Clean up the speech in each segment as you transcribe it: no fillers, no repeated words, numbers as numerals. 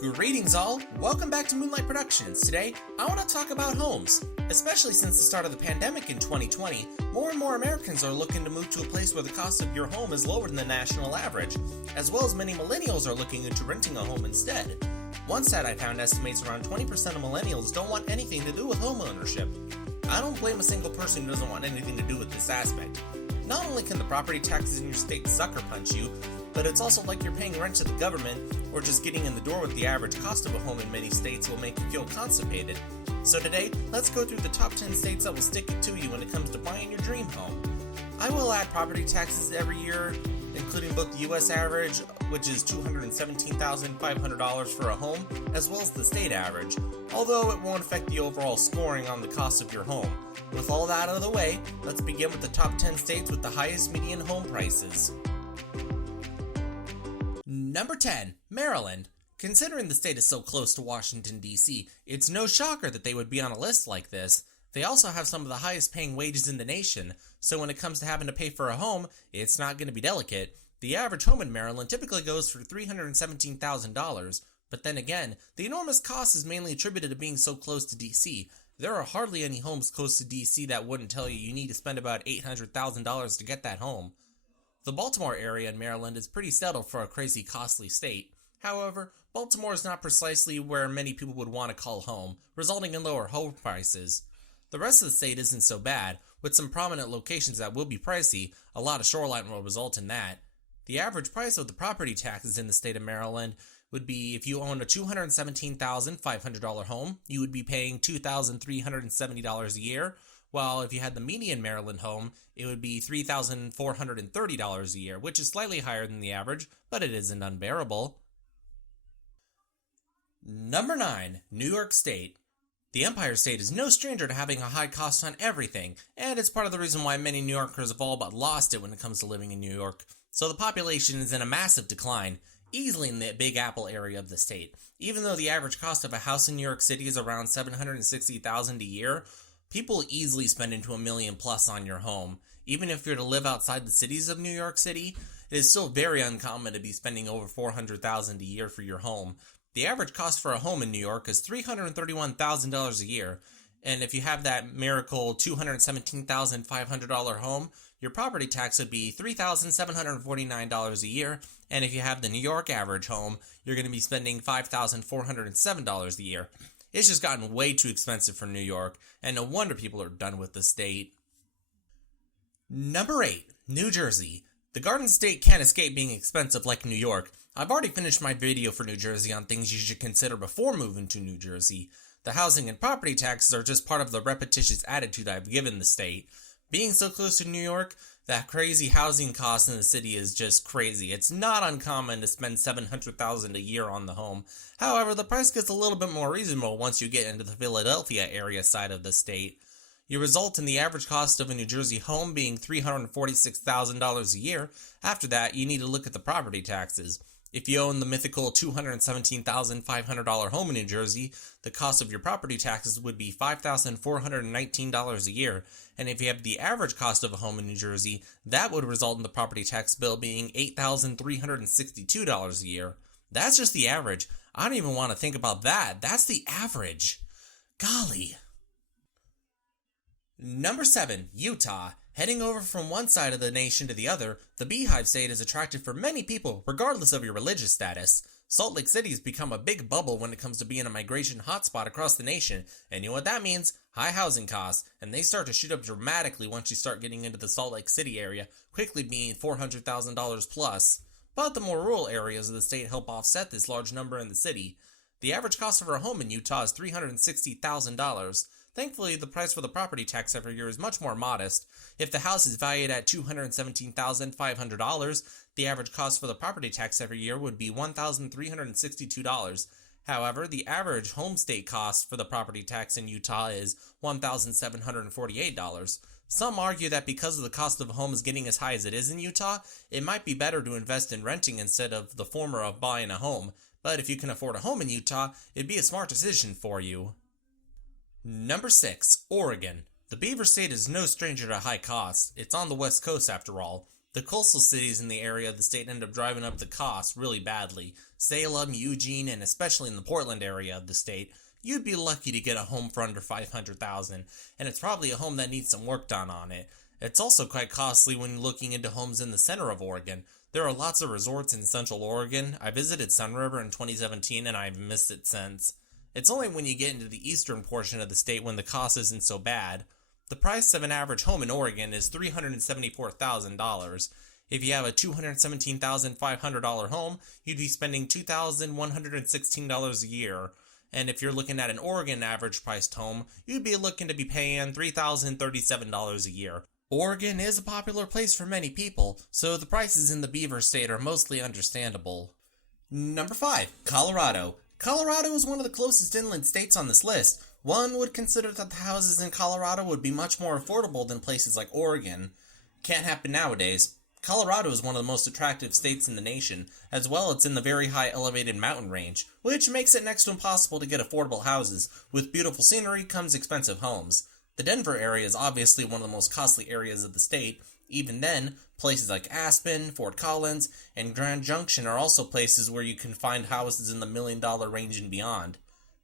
Greetings all, welcome back to Moonlight Productions. Today, I want to talk about homes. Especially since the start of the pandemic in 2020, more and more Americans are looking to move to a place where the cost of your home is lower than the national average, as well as many millennials are looking into renting a home instead. One stat I found estimates around 20% of millennials don't want anything to do with home ownership. I don't blame a single person who doesn't want anything to do with this aspect. Not only can the property taxes in your state sucker punch you, but it's also like you're paying rent to the government, or just getting in the door with the average cost of a home in many states will make you feel constipated. So today, let's go through the top 10 states that will stick it to you when it comes to buying your dream home. I will add property taxes every year, including both the US average, which is $217,500 for a home, as well as the state average, although it won't affect the overall scoring on the cost of your home. With all that out of the way, let's begin with the top 10 states with the highest median home prices. Number 10, Maryland. Considering the state is so close to Washington, D.C., it's no shocker that they would be on a list like this. They also have some of the highest paying wages in the nation, so when it comes to having to pay for a home, it's not going to be delicate. The average home in Maryland typically goes for $317,000, but then again, the enormous cost is mainly attributed to being so close to D.C. There are hardly any homes close to D.C. that wouldn't tell you need to spend about $800,000 to get that home. The Baltimore area in Maryland is pretty settled for a crazy costly state. However, Baltimore is not precisely where many people would want to call home, resulting in lower home prices. The rest of the state isn't so bad, with some prominent locations that will be pricey. A lot of shoreline will result in that. The average price of the property taxes in the state of Maryland would be, if you own a $217,500 home, you would be paying $2,370 a year, while if you had the median Maryland home, it would be $3,430 a year, which is slightly higher than the average, but it isn't unbearable. Number 9, New York State. The Empire State is no stranger to having a high cost on everything, and it's part of the reason why many New Yorkers have all but lost it when it comes to living in New York. So the population is in a massive decline, easily in the Big Apple area of the state. Even though the average cost of a house in New York City is around $760,000 a year, people easily spend into $1 million plus on your home. Even if you're to live outside the cities of New York City, it is still very uncommon to be spending over $400,000 a year for your home. The average cost for a home in New York is $331,000 a year, and if you have that miracle $217,500 home, your property tax would be $3,749 a year, and if you have the New York average home, you're going to be spending $5,407 a year. It's just gotten way too expensive for New York, and no wonder people are done with the state. Number 8, New Jersey. The Garden State can't escape being expensive like New York. I've already finished my video for New Jersey on things you should consider before moving to New Jersey. The housing and property taxes are just part of the repetitious attitude I've given the state. Being so close to New York, that crazy housing cost in the city is just crazy. It's not uncommon to spend $700,000 a year on the home. However, the price gets a little bit more reasonable once you get into the Philadelphia area side of the state. You result in the average cost of a New Jersey home being $346,000 a year. After that, you need to look at the property taxes. If you own the mythical $217,500 home in New Jersey, the cost of your property taxes would be $5,419 a year, and if you have the average cost of a home in New Jersey, that would result in the property tax bill being $8,362 a year. That's just the average. I don't even want to think about that. That's the average. Golly. Number 7, Utah. Heading over from one side of the nation to the other, the Beehive State is attractive for many people, regardless of your religious status. Salt Lake City has become a big bubble when it comes to being a migration hotspot across the nation, and you know what that means? High housing costs, and they start to shoot up dramatically once you start getting into the Salt Lake City area, quickly being $400,000 plus. But the more rural areas of the state help offset this large number in the city. The average cost of a home in Utah is $360,000. Thankfully, the price for the property tax every year is much more modest. If the house is valued at $217,500, the average cost for the property tax every year would be $1,362. However, the average home state cost for the property tax in Utah is $1,748. Some argue that because of the cost of a home is getting as high as it is in Utah, it might be better to invest in renting instead of the former of buying a home. But if you can afford a home in Utah, it'd be a smart decision for you. Number 6, Oregon. The Beaver State is no stranger to high costs. It's on the West Coast after all. The coastal cities in the area of the state end up driving up the cost really badly. Salem, Eugene, and especially in the Portland area of the state, you'd be lucky to get a home for under $500,000, and it's probably a home that needs some work done on it. It's also quite costly when looking into homes in the center of Oregon. There are lots of resorts in Central Oregon. I visited Sun River in 2017 and I've missed it since. It's only when you get into the eastern portion of the state when the cost isn't so bad. The price of an average home in Oregon is $374,000. If you have a $217,500 home, you'd be spending $2,116 a year. And if you're looking at an Oregon average priced home, you'd be looking to be paying $3,037 a year. Oregon is a popular place for many people, so the prices in the Beaver State are mostly understandable. Number 5. Colorado. Colorado is one of the closest inland states on this list. One would consider that the houses in Colorado would be much more affordable than places like Oregon. Can't happen nowadays. Colorado is one of the most attractive states in the nation. As well, it's in the very high elevated mountain range, which makes it next to impossible to get affordable houses. With beautiful scenery comes expensive homes. The Denver area is obviously one of the most costly areas of the state. Even then, places like Aspen, Fort Collins, and Grand Junction are also places where you can find houses in the $1 million range and beyond.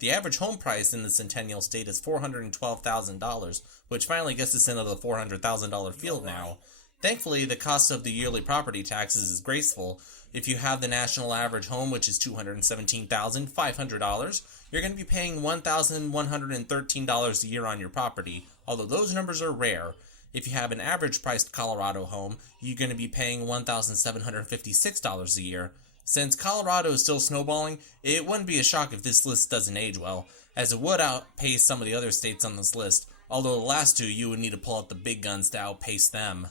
The average home price in the Centennial State is $412,000, which finally gets us into the $400,000 field now. Thankfully, the cost of the yearly property taxes is graceful. If you have the national average home, which is $217,500, you're going to be paying $1,113 a year on your property, although those numbers are rare. If you have an average priced Colorado home, you're going to be paying $1,756 a year. Since Colorado is still snowballing, it wouldn't be a shock if this list doesn't age well, as it would outpace some of the other states on this list, although the last two you would need to pull out the big guns to outpace them.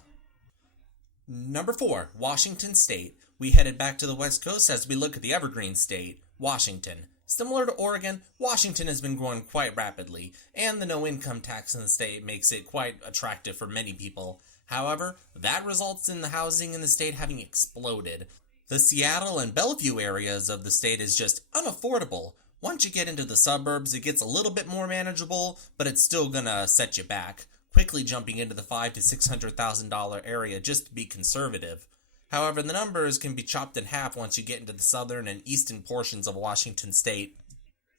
Number 4. Washington State. We headed back to the West Coast as we look at the Evergreen State, Washington. Similar to Oregon, Washington has been growing quite rapidly, and the no income tax in the state makes it quite attractive for many people. However, that results in the housing in the state having exploded. The Seattle and Bellevue areas of the state is just unaffordable. Once you get into the suburbs, it gets a little bit more manageable, but it's still gonna set you back, quickly jumping into the $500,000 to $600,000 area just to be conservative. However, the numbers can be chopped in half once you get into the southern and eastern portions of Washington State.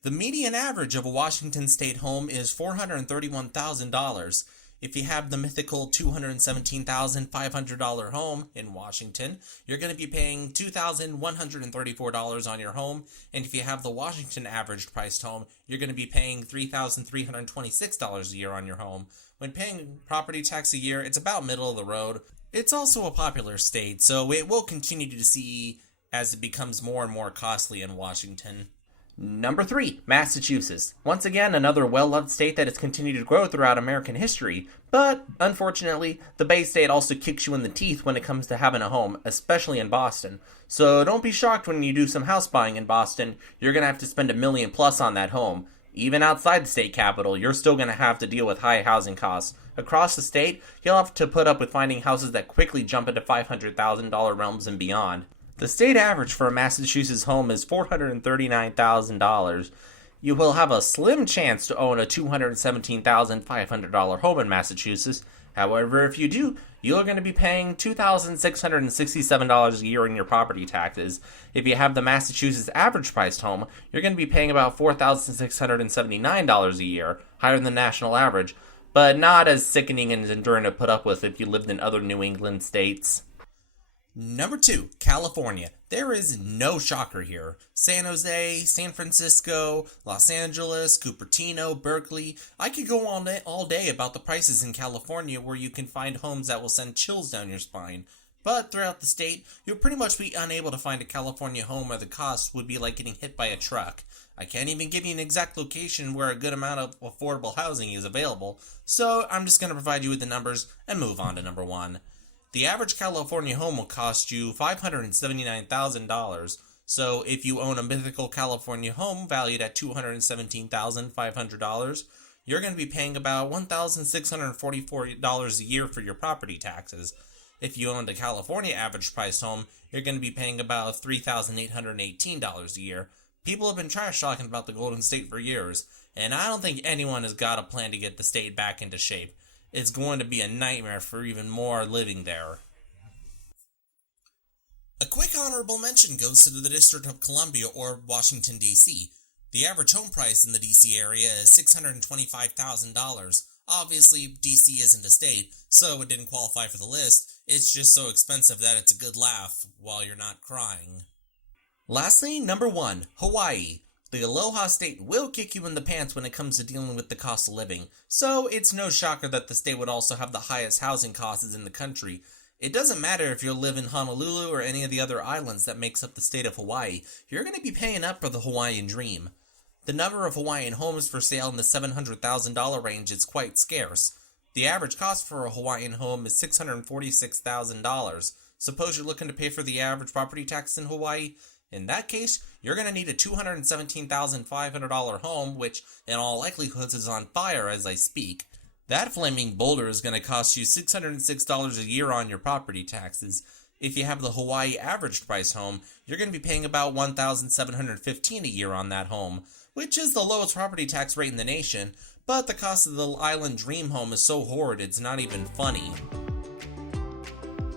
The median average of a Washington State home is $431,000. If you have the mythical $217,500 home in Washington, you're going to be paying $2,134 on your home, and if you have the Washington average priced home, you're going to be paying $3,326 a year on your home. When paying property tax a year, it's about middle of the road. It's also a popular state, so it will continue to see as it becomes more and more costly in Washington. Number 3, Massachusetts. Once again, another well-loved state that has continued to grow throughout American history, but unfortunately, the Bay State also kicks you in the teeth when it comes to having a home, especially in Boston. So don't be shocked when you do some house buying in Boston, you're going to have to spend $1 million plus on that home. Even outside the state capital, you're still going to have to deal with high housing costs. Across the state, you'll have to put up with finding houses that quickly jump into $500,000 realms and beyond. The state average for a Massachusetts home is $439,000. You will have a slim chance to own a $217,500 home in Massachusetts. However, if you do, you're going to be paying $2,667 a year in your property taxes. If you have the Massachusetts average priced home, you're going to be paying about $4,679 a year, higher than the national average, but not as sickening and enduring to put up with if you lived in other New England states. Number 2, California. There is no shocker here. San Jose, San Francisco, Los Angeles, Cupertino, Berkeley. I could go on all day about the prices in California where you can find homes that will send chills down your spine. But throughout the state, you'll pretty much be unable to find a California home where the cost would be like getting hit by a truck. I can't even give you an exact location where a good amount of affordable housing is available, so I'm just going to provide you with the numbers and move on to number 1. The average California home will cost you $579,000, so if you own a mythical California home valued at $217,500, you're going to be paying about $1,644 a year for your property taxes. If you owned a California average price home, you're going to be paying about $3,818 a year. People have been trash talking about the Golden State for years, and I don't think anyone has got a plan to get the state back into shape. It's going to be a nightmare for even more living there. A quick honorable mention goes to the District of Columbia or Washington, D.C. The average home price in the D.C. area is $625,000. Obviously, D.C. isn't a state, so it didn't qualify for the list. It's just so expensive that it's a good laugh while you're not crying. Lastly, number 1, Hawaii. The Aloha State will kick you in the pants when it comes to dealing with the cost of living, so it's no shocker that the state would also have the highest housing costs in the country. It doesn't matter if you live in Honolulu or any of the other islands that makes up the state of Hawaii, you're going to be paying up for the Hawaiian dream. The number of Hawaiian homes for sale in the $700,000 range is quite scarce. The average cost for a Hawaiian home is $646,000. Suppose you're looking to pay for the average property tax in Hawaii. In that case, you're going to need a $217,500 home, which in all likelihood is on fire as I speak. That flaming boulder is going to cost you $606 a year on your property taxes. If you have the Hawaii average price home, you're going to be paying about $1,715 a year on that home, which is the lowest property tax rate in the nation, but the cost of the island dream home is so horrid it's not even funny.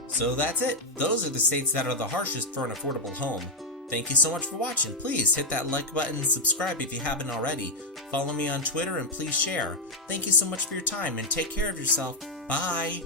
So that's it. Those are the states that are the harshest for an affordable home. Thank you so much for watching. Please hit that like button and subscribe if you haven't already. Follow me on Twitter and please share. Thank you so much for your time and take care of yourself. Bye!